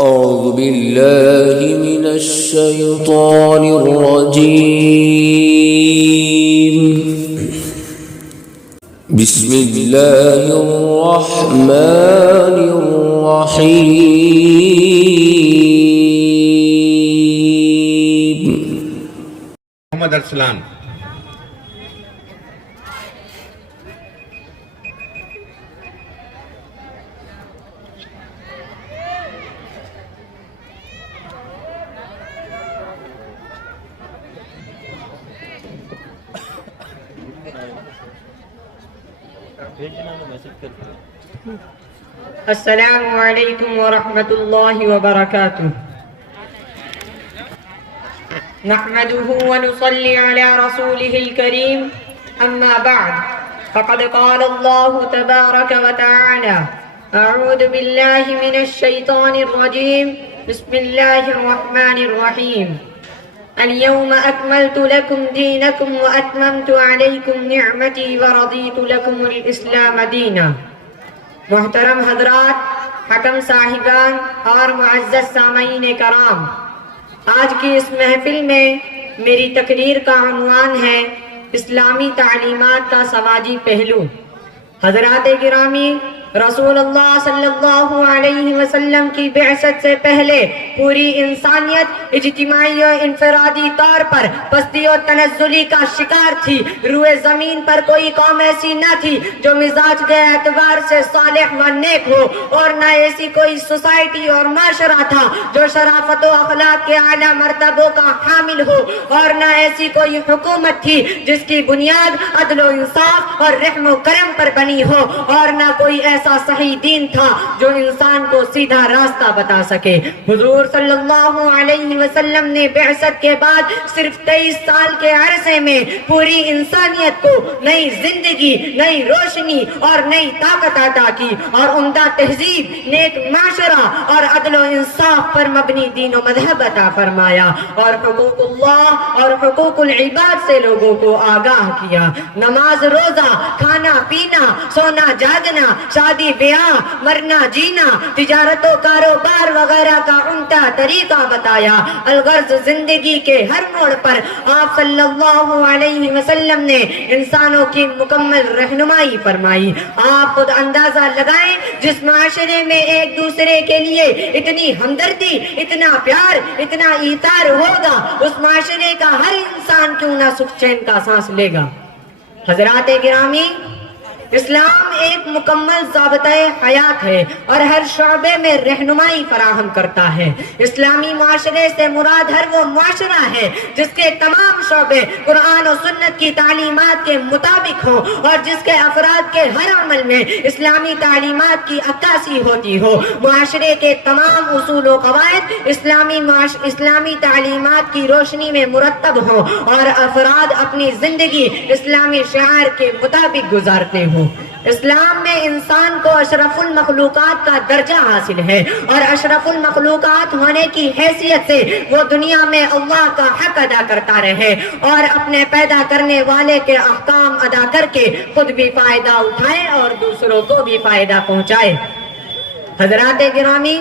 أعوذ بالله من الشيطان الرجيم. بسم الله الرحمن الرحيم. محمد ارسلان. السلام علیکم ورحمۃ اللہ وبرکاتہ. نحمده ونصلي على رسوله الكريم. اما بعد فقد قال الله تبارك وتعالى: اعوذ بالله من الشیطان الرجیم. بسم اللہ الرحمن الرحیم. اليوم اکملت لکم دینکم واتممت علیکم نعمتی ورضیت لکم الاسلام دینا. محترم حضرات، حکم صاحبان اور معزز سامعین کرام، آج کی اس محفل میں میری تقریر کا عنوان ہے اسلامی تعلیمات کا سماجی پہلو. حضرات گرامی، رسول اللہ صلی اللہ علیہ وسلم کی بعثت سے پہلے پوری انسانیت اجتماعی و انفرادی طور پر پستی و تنزلی کا شکار تھی. روئے زمین پر کوئی قوم ایسی نہ تھی جو مزاج کے اعتبار سے صالح و نیک ہو، اور نہ ایسی کوئی سوسائٹی اور معاشرہ تھا جو شرافت و اخلاق کے اعلیٰ مرتبوں کا حامل ہو، اور نہ ایسی کوئی حکومت تھی جس کی بنیاد عدل و انصاف اور رحم و کرم پر بنی ہو، اور نہ کوئی ایسا صحیح دین تھا جو انسان کو سیدھا راستہ بتا سکے. حضور صلی اللہ علیہ وسلم نے بعثت کے بعد صرف 23 سال کے عرصے میں پوری انسانیت کو نئی زندگی، نئی روشنی اور نئی طاقت عطا کی، اور عمدہ تہذیب، نیک معاشرہ اور عدل و انصاف پر مبنی دین و مذہب عطا فرمایا، اور حقوق اللہ اور حقوق العباد سے لوگوں کو آگاہ کیا. نماز، روزہ، کھانا پینا، سونا جاگنا، شادی بیاہ، مرنا جینا، تجارت و کاروبار وغیرہ کا عمدہ طریقہ بتایا. الغرض زندگی کے ہر موڑ پر آپ صلی اللہ علیہ وسلم نے انسانوں کی مکمل رہنمائی فرمائی. آپ خود اندازہ لگائیں، جس معاشرے میں ایک دوسرے کے لیے اتنی ہمدردی، اتنا پیار، اتنا ایثار ہوگا، اس معاشرے کا ہر انسان کیوں نہ سکھ چین کا سانس لے گا. حضرات گرامی، اسلام ایک مکمل ضابطۂ حیات ہے اور ہر شعبے میں رہنمائی فراہم کرتا ہے. اسلامی معاشرے سے مراد ہر وہ معاشرہ ہے جس کے تمام شعبے قرآن و سنت کی تعلیمات کے مطابق ہوں، اور جس کے افراد کے ہر عمل میں اسلامی تعلیمات کی عکاسی ہوتی ہو. معاشرے کے تمام اصول و قواعد اسلامی تعلیمات کی روشنی میں مرتب ہوں، اور افراد اپنی زندگی اسلامی شعائر کے مطابق گزارتے ہوں. اسلام میں انسان کو اشرف المخلوقات کا درجہ حاصل ہے، اور اشرف المخلوقات ہونے کی حیثیت سے وہ دنیا میں اللہ کا حق ادا کرتا رہے، اور اپنے پیدا کرنے والے کے احکام ادا کر کے خود بھی فائدہ اٹھائے اور دوسروں کو بھی فائدہ پہنچائے. حضرات گرامی،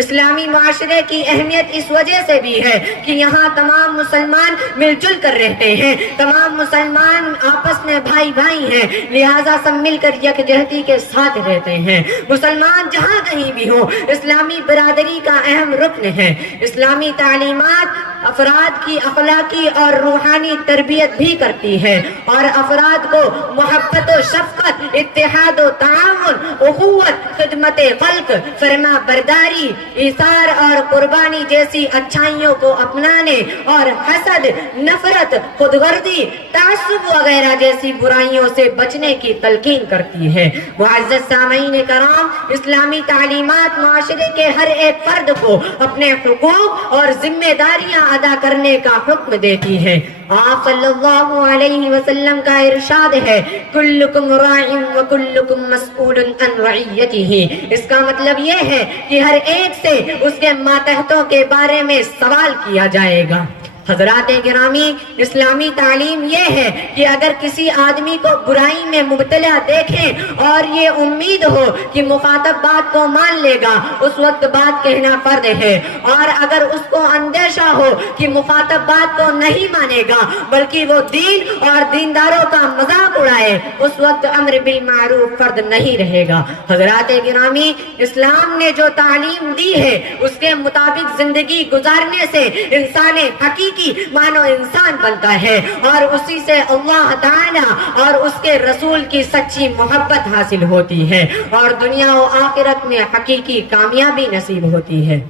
اسلامی معاشرے کی اہمیت اس وجہ سے بھی ہے کہ یہاں تمام مسلمان مل جل کر رہتے ہیں. تمام مسلمان آپس میں بھائی بھائی ہیں، لہٰذا سب مل کر یکجہتی کے ساتھ رہتے ہیں. مسلمان جہاں کہیں بھی ہوں، اسلامی برادری کا اہم رکن ہے. اسلامی تعلیمات افراد کی اخلاقی اور روحانی تربیت بھی کرتی ہے، اور افراد کو محبت و شفقت، اتحاد و تعاون، اخوت، خدمت خلق، فرما برداری، ایثار اور قربانی جیسی اچھائیوں کو اپنانے، اور حسد، نفرت، خودغرضی، تعصب وغیرہ جیسی برائیوں سے بچنے کی تلقین کرتی ہے. معزز سامعین کرام، اسلامی تعلیمات معاشرے کے ہر ایک فرد کو اپنے حقوق اور ذمہ داریاں ادا کرنے کا حکم دیتی ہے. آپ صلی اللہ علیہ وسلم کا ارشاد ہے: کلکم راع وکلکم مسئول عن رعیتہ. اس کا مطلب یہ ہے کہ ہر ایک سے اس کے ماتحتوں کے بارے میں سوال کیا جائے گا. حضرات گرامی، اسلامی تعلیم یہ ہے کہ اگر کسی آدمی کو برائی میں مبتلا دیکھیں اور یہ امید ہو کہ مخاطب بات کو مان لے گا، اس وقت بات کہنا فرض ہے، اور اگر اس کو اندیشہ ہو کہ مخاطب بات کو نہیں مانے گا بلکہ وہ دین اور دینداروں کا مذاق اڑائے، اس وقت امر بالمعروف فرض نہیں رہے گا۔ حضرات گرامی، اسلام نے جو تعلیم دی ہے اس کے مطابق زندگی گزارنے سے انسان حقیقی مانو انسان بنتا ہے، اور اسی سے اللہ تعالی اور اس کے رسول کی سچی محبت حاصل ہوتی ہے، اور دنیا و آخرت میں حقیقی کامیابی نصیب ہوتی ہے۔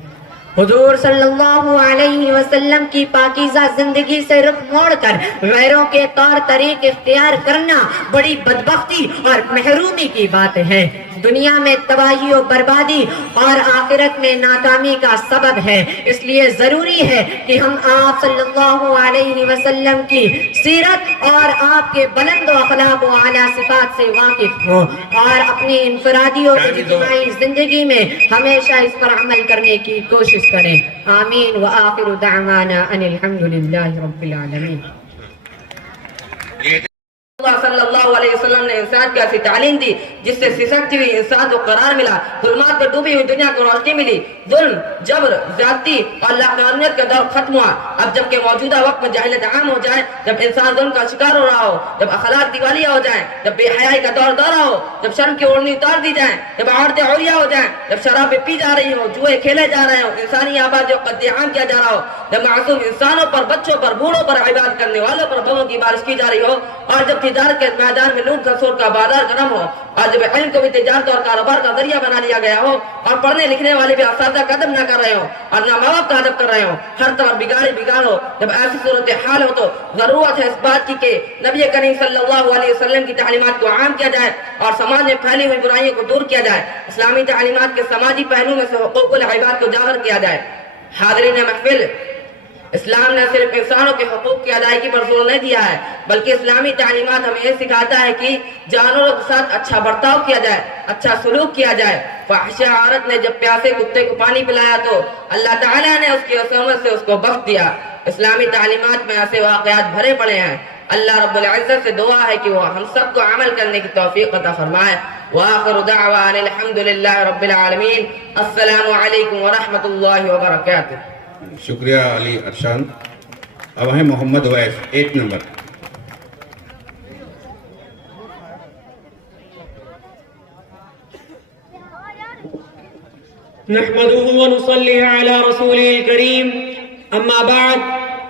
حضور صلی اللہ علیہ وسلم کی پاکیزہ زندگی سے رخ موڑ کر غیروں کے طور طریق اختیار کرنا بڑی بدبختی اور محرومی کی بات ہے، دنیا میں تباہی و بربادی اور آخرت میں ناکامی کا سبب ہے۔ اس لیے ضروری ہے کہ ہم آپ صلی اللہ علیہ وسلم کی سیرت اور آپ کے بلند و اخلاق و اعلیٰ صفات سے واقف ہوں، اور اپنی انفرادی اور اجتماعی زندگی میں ہمیشہ اس پر عمل کرنے کی کوشش کریں۔ آمین وآخر دعوانا ان الحمدللہ رب العالمین۔ اللہ صلی اللہ علیہ وسلم نے انسان کو ایسی تعلیم دی جس سے سسکتی ہوئی انسان کو قرار ملا، ظلمات میں ڈوبی ہوئی دنیا کو روشنی ملی، ظلم، جبر، زیادتی اور لاقانونیت کا دور ختم ہوا۔ اب جبکہ موجودہ وقت میں جاہلیت عام ہو جائے، جب انسان ظلم کا شکار ہو رہا ہو، جب اخلاق دیوالیہ ہو جائیں، جب بے حیائی کا دور دورہ ہو، جب شرم کی اوڑھنی اتار دی جائیں، جب عورتیں عوریہ ہو جائیں، جب شرابیں پی جا رہی ہوں، جوئے کھیلے جا رہے ہوں، انسانی آبادی کو قتل عام کیا جا رہا ہو، جب معصوم انسانوں پر، بچوں پر، بوڑھوں پر، عبادت کرنے والوں پر بموں کی بارش کی جا رہی ہو، اور جب تجارت کے میدان میں لوٹ کھسوٹ کا بازار گرم ہو، اور جب علم کو بھی تجارت اور کاروبار کا ذریعہ بنا لیا گیا ہو، اور پڑھنے لکھنے والے بھی اساتذہ کا ادب نہ کر رہے ہو اور نہ ماں باپ کا ادب کر رہے ہو، ہر طرف بگاڑ ہو، جب ایسی صورتحال ہو تو ضرورت ہے اس بات کی کہ نبی کریم صلی اللہ علیہ وسلم کی تعلیمات کو عام کیا جائے اور سماج میں پھیلی ہوئی برائیوں کو دور کیا جائے، اسلامی تعلیمات کے سماجی پہلو میں سے حقوق العباد کو اجاگر کیا جائے۔ حاضرین محفل، اسلام نے صرف انسانوں کے حقوق کی ادائیگی پر زور نہیں دیا ہے، بلکہ اسلامی تعلیمات ہمیں یہ سکھاتا ہے کہ جانوروں کے ساتھ اچھا برتاؤ کیا جائے، اچھا سلوک کیا جائے۔ فاحشہ عورت نے جب پیاسے کتے کو پانی پلایا تو اللہ تعالیٰ نے اس کی عصمت سے اس کو بخش دیا۔ اسلامی تعلیمات میں ایسے واقعات بھرے پڑے ہیں۔ اللہ رب العزت سے دعا ہے کہ وہ ہم سب کو عمل کرنے کی توفیق عطا فرمائے۔ وآخر دعوانا الحمدللہ رب العالمین۔ السلام علیکم ورحمۃ اللہ وبرکاتہ۔ شکریہ علی ارشان۔ اب ہیں محمد ویس، 8 نمبر۔ نحمده ونصلي على رسوله الكريم، أما بعد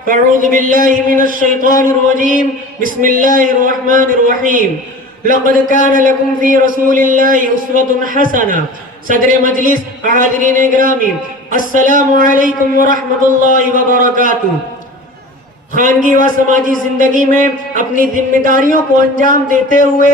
فأعوذ بالله من الشيطان الرجيم، بسم الله الرحمن الرحيم۔ لقد كان لكم في رسول الله أسوة حسنة۔ صدر مجلس، حاضرین گرامی، السلام علیکم ورحمۃ اللہ وبرکاتہ۔ خانگی و سماجی زندگی میں اپنی ذمہ داریوں کو انجام دیتے ہوئے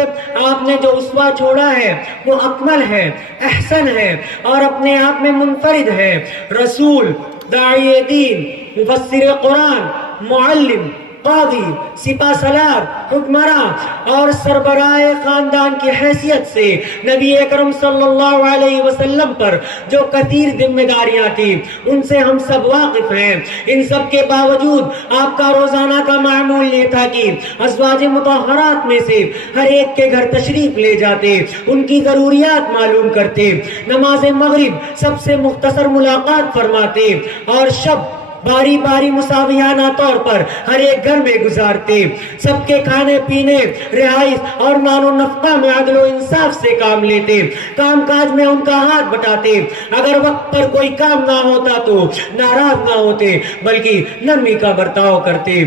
آپ نے جو اسوہ چھوڑا ہے وہ اکمل ہے، احسن ہے اور اپنے آپ میں منفرد ہے۔ رسول، داعی دین، مفسر قرآن، معلم، قاضی، سپہ سالار، حکمراں اور سربراہ خاندان کی حیثیت سے نبی اکرم صلی اللہ علیہ وسلم پر جو کثیر ذمہ داریاں تھیں ان سے ہم سب واقف ہیں۔ ان سب کے باوجود آپ کا روزانہ کا معمول یہ تھا کہ ازواج مطہرات میں سے ہر ایک کے گھر تشریف لے جاتے، ان کی ضروریات معلوم کرتے، نماز مغرب سب سے مختصر ملاقات فرماتے اور شب باری باری مساویانہ طور پر ہر ایک گھر میں گزارتے، سب کے کھانے پینے، رہائش اور مال و نفقہ میں عدل و انصاف سے کام لیتے، کام کاج میں ان کا ہاتھ بٹاتے، اگر وقت پر کوئی کام نہ ہوتا تو ناراض نہ ہوتے بلکہ نرمی کا برتاؤ کرتے۔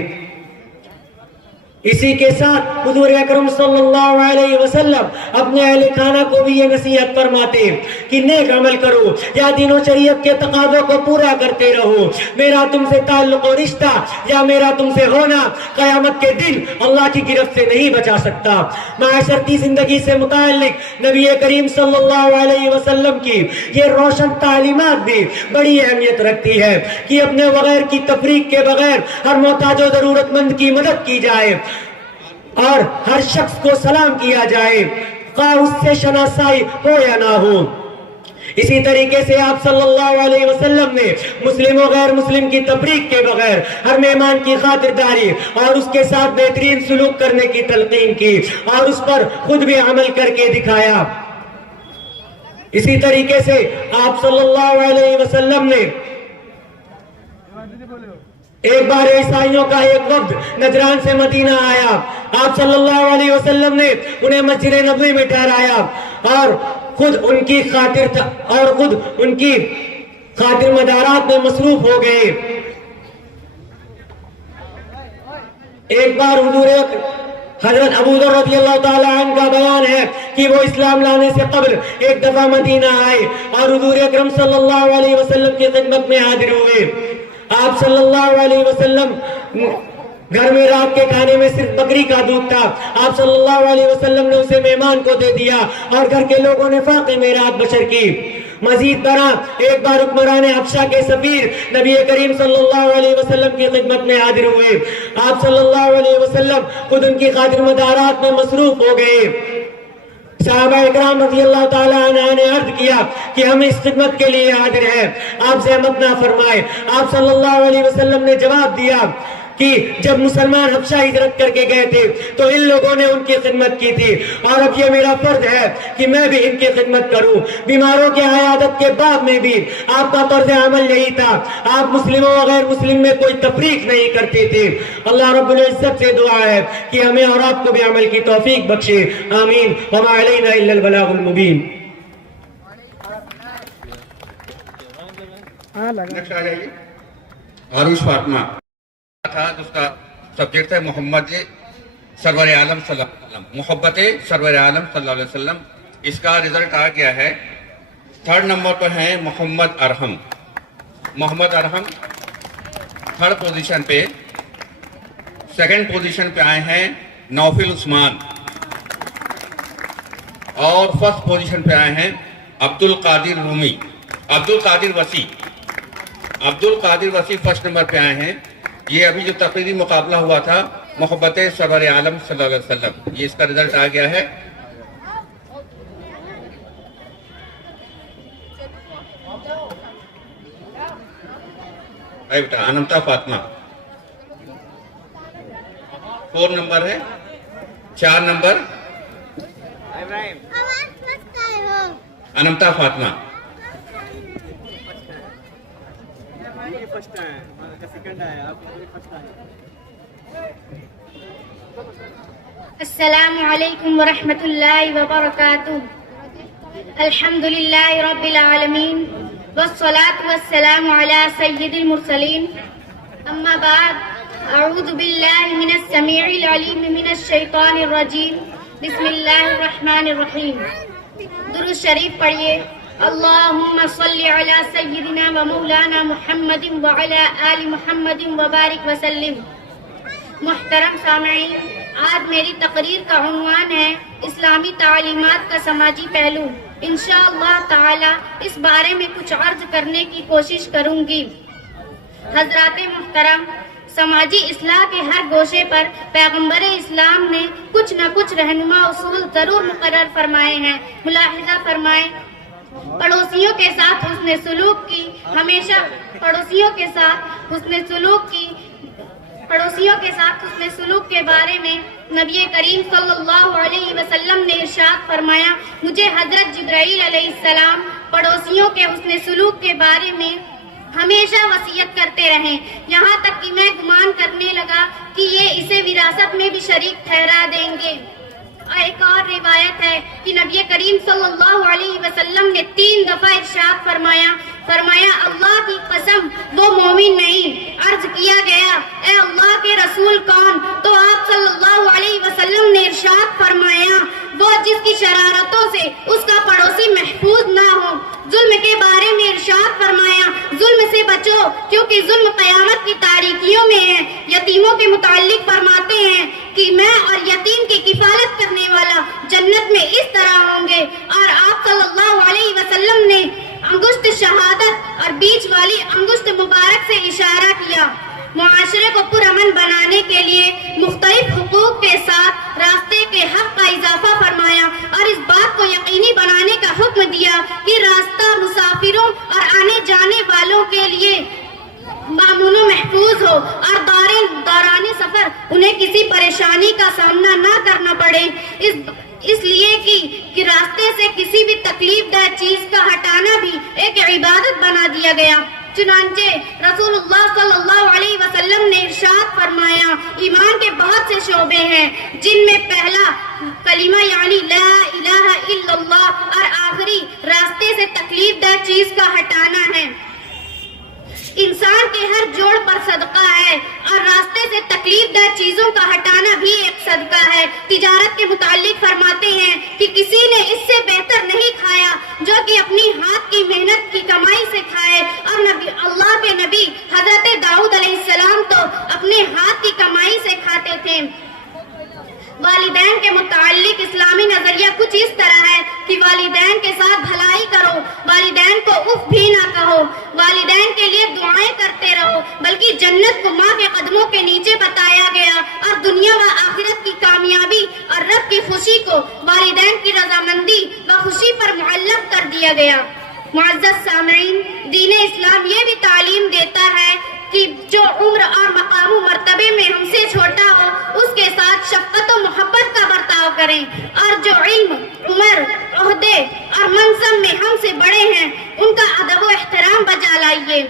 اسی کے ساتھ حضور اکرم صلی اللہ علیہ وسلم اپنے اہل خانہ کو بھی یہ نصیحت فرماتے کہ نیک عمل کرو یا دین و شریعت کے تقاضوں کو پورا کرتے رہو، میرا تم سے تعلق و رشتہ یا میرا تم سے ہونا قیامت کے دن اللہ کی گرفت سے نہیں بچا سکتا۔ معاشرتی زندگی سے متعلق نبی کریم صلی اللہ علیہ وسلم کی یہ روشن تعلیمات بھی بڑی اہمیت رکھتی ہے کہ اپنے وغیر کی تفریق کے بغیر ہر محتاج و ضرورت مند کی مدد کی جائے اور ہر شخص کو سلام کیا جائے، خواہ اس سے شناسائی ہو یا نہ ہو۔ اسی طریقے سے آپ صلی اللہ علیہ وسلم نے مسلم و غیر مسلم کی تفریق کے بغیر ہر مہمان کی خاطرداری اور اس کے ساتھ بہترین سلوک کرنے کی تلقین کی اور اس پر خود بھی عمل کر کے دکھایا۔ اسی طریقے سے آپ صلی اللہ علیہ وسلم نے ایک بار عیسائیوں کا ایک وفد نجران سے مدینہ آیا، آپ صلی اللہ علیہ وسلم نے انہیں مسجد نبوی میں ٹھہرایا اور خود ان کی خاطر مدارات میں مصروف ہو گئے۔ ایک بار حضور حضرت ابو ذر رضی اللہ تعالی عنہ کا بیان ہے کہ وہ اسلام لانے سے قبل ایک دفعہ مدینہ آئے اور حضور اکرم صلی اللہ علیہ وسلم کی خدمت میں حاضر ہوئے۔ آپ صلی اللہ علیہ وسلم گھر میں رات کے کھانے میں صرف بکری کا دودھ تھا، آپ صلی اللہ علیہ وسلم نے اسے مہمان کو دے دیا اور گھر کے لوگوں نے فاقے میں رات بسر کی۔ مزید برآں ایک بار حکمران حبشہ کے سفیر نبی کریم صلی اللہ علیہ وسلم کی خدمت میں حاضر ہوئے، آپ صلی اللہ علیہ وسلم خود ان کی خاطر مدارات میں مصروف ہو گئے۔ صحابہ اکرام رضی اللہ تعالی عنہ نے عرض کیا کہ ہم اس خدمت کے لیے حاضر ہیں، آپ زحمت نہ فرمائے۔ آپ صلی اللہ علیہ وسلم نے جواب دیا کہ جب مسلمان حبشہ ہجرت کر کے گئے تھے تو ان لوگوں نے ان کی خدمت کی تھی اور اب یہ میرا فرض ہے کہ میں بھی ان کی خدمت کروں۔ بیماروں کے عیادت کے بعد میں بھی آپ کا طرز عمل یہی تھا، آپ مسلموں و غیر مسلم میں کوئی تفریق نہیں کرتے تھے۔ اللہ رب العزت سے دعا ہے کہ ہمیں اور آپ کو بھی عمل کی توفیق بخشے، آمین۔ وما علینا الا البلاغ المبین۔ نیکسٹ آ جائیے عروش فاطمہ تھا، جس کا سبجیکٹ ہے محمد سرور عالم صلی اللہ علیہ وسلم، محبت سرور عالم صلی اللہ علیہ وسلم۔ اس کا رزلٹ آ گیا ہے 3rd نمبر پر ہیں محمد ارحم۔ محمد ارحم 3rd پوزیشن پہ، 2nd پوزیشن پہ آئے ہیں نوفل عثمان اور 1st پوزیشن پہ آئے ہیں عبد القادر رومی، عبد القادر وسیع 1st نمبر پہ آئے ہیں۔ یہ ابھی جو تقریری مقابلہ ہوا تھا محبت سرور عالم صلی اللہ علیہ وسلم، یہ اس کا رزلٹ آ گیا ہے۔ بیٹا انمتا فاطمہ 4 نمبر ہے، 4 نمبر انمتا فاطمہ۔ السلام علیکم ورحمۃ اللہ وبرکاتہ۔ الحمد للہ رب العالمین والصلاة والسلام علی سید المرسلین، اما بعد، اعوذ باللہ من السمیع العلیم من الشیطان الرجیم، بسم اللہ الرحمن الرحیم۔ درود شریف پڑھیے۔ اللہم صلی علی سیدنا و مولانا محمد وعلی آل محمد وبارک وسلم۔ محترم سامعین، آج میری تقریر کا عنوان ہے اسلامی تعلیمات کا سماجی پہلو۔ انشاءاللہ تعالی اس بارے میں کچھ عرض کرنے کی کوشش کروں گی۔ حضرات محترم، سماجی اصلاح کے ہر گوشے پر پیغمبر اسلام نے کچھ نہ کچھ رہنما اصول ضرور مقرر فرمائے ہیں۔ ملاحظہ فرمائیں، پڑوسیوں کے ساتھ حسن سلوک کی حسن سلوک کے بارے میں نبی کریم صلی اللہ علیہ وسلم نے ارشاد فرمایا، مجھے حضرت جبرائیل علیہ السلام پڑوسیوں کے حسن سلوک کے بارے میں ہمیشہ وصیت کرتے رہیں، یہاں تک کہ میں گمان کرنے لگا کہ یہ اسے وراثت میں بھی شریک ٹھہرا دیں گے۔ ایک اور روایت ہے کہ نبی کریم صلی اللہ علیہ وسلم نے 3 دفعہ ارشاد فرمایا اللہ کی قسم وہ مومن نہیں۔ عرض کیا گیا، اے اللہ کے رسول کون؟ تو آپ صلی اللہ علیہ وسلم نے ارشاد فرمایا، وہ جس کی شرارتوں سے اس کا پڑوسی محفوظ نہ ہو۔ ظلم کے بارے میں ارشاد فرمایا، ظلم سے بچو کیونکہ ظلم قیامت کی تاریکیوں میں ہے۔ یتیموں کے متعلق فرماتے ہیں کہ میں اور یتیم کی کفالت کرنے والا جنت میں اس طرح ہوں گے، اور آپ صلی اللہ علیہ وسلم نے انگشت شہادت اور بیچ والی انگشت مبارک سے اشارہ کیا۔ معاشرے کو پرامن بنانے کے لیے مختلف حقوق کے ساتھ راستے کے حق کا اضافہ فرمایا اور اس بات کو یقینی بنانے کا حکم دیا کہ راستہ مسافروں اور آنے جانے والوں کے لیے مامون و محفوظ ہو اور دوران سفر انہیں کسی پریشانی کا سامنا نہ کرنا پڑے، اس لیے کہ راستے سے کسی بھی تکلیف دہ چیز کا ہٹانا بھی ایک عبادت بنا دیا گیا۔ چنانچہ رسول اللہ صلی اللہ علیہ وسلم نے ارشاد فرمایا، ایمان کے بہت سے شعبے ہیں جن میں پہلا کلمہ یعنی لا الہ الا اللہ اور آخری راستے سے تکلیف دہ چیز کا ہٹانا ہے۔ انسان کے ہر جوڑ پر صدقہ ہے اور راستے سے تکلیف دہ چیزوں کا ہٹانا بھی ایک صدقہ ہے۔ تجارت کے متعلق فرماتے ہیں کہ کسی نے اس سے بہتر نہیں کھایا جو کہ اپنی ہاتھ کی محنت کی کمائی سے کھائے، اور اللہ کے نبی حضرت داؤد علیہ السلام تو اپنے ہاتھ کی کمائی سے کھاتے تھے۔ والدین کے متعلق اسلامی نظریہ کچھ اس طرح ہے کہ والدین کے ساتھ بھلائی کرو، والدین کو اف بھی نہ کہو، والدین کے لیے دعائیں کرتے رہو، بلکہ جنت کو ماں کے قدموں کے نیچے بتایا گیا اور دنیا و آخرت کی کامیابی اور رب کی خوشی کو والدین کی رضامندی و خوشی پر معلق کر دیا گیا۔ معزز سامعین، دین اسلام یہ بھی تعلیم دیتا ہے کہ جو عمر اور مقام و مرتبے میں ہم سے چھوٹا ہو اس کے ساتھ شفقت و محبت کا برتاؤ کریں، اور جو علم، عمر، عہدے اور منصب میں ہم سے بڑے ہیں ان کا ادب و احترام بجا لائیے۔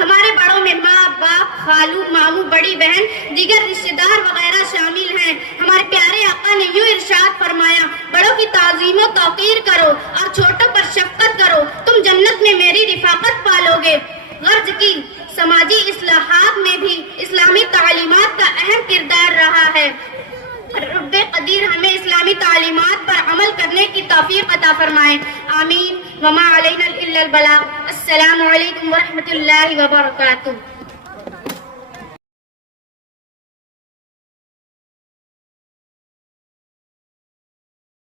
ہمارے بڑوں میں ماں، باپ، خالو، ماموں، بڑی بہن، دیگر رشتہ دار وغیرہ شامل ہیں۔ ہمارے پیارے آقا نے یوں ارشاد فرمایا، بڑوں کی تعظیم و توقیر کرو اور چھوٹوں پر شفقت کرو، تم جنت میں میری رفاقت پالو گے۔ غرض کی سماجی اصلاحات میں بھی اسلامی تعلیمات کا اہم کردار رہا ہے۔ رب قدیر ہمیں اسلامی تعلیمات پر عمل کرنے کی توفیق عطا فرمائے، آمین۔ وما علینا الا البلاغ۔ السلام علیکم ورحمۃ اللہ وبرکاتہ۔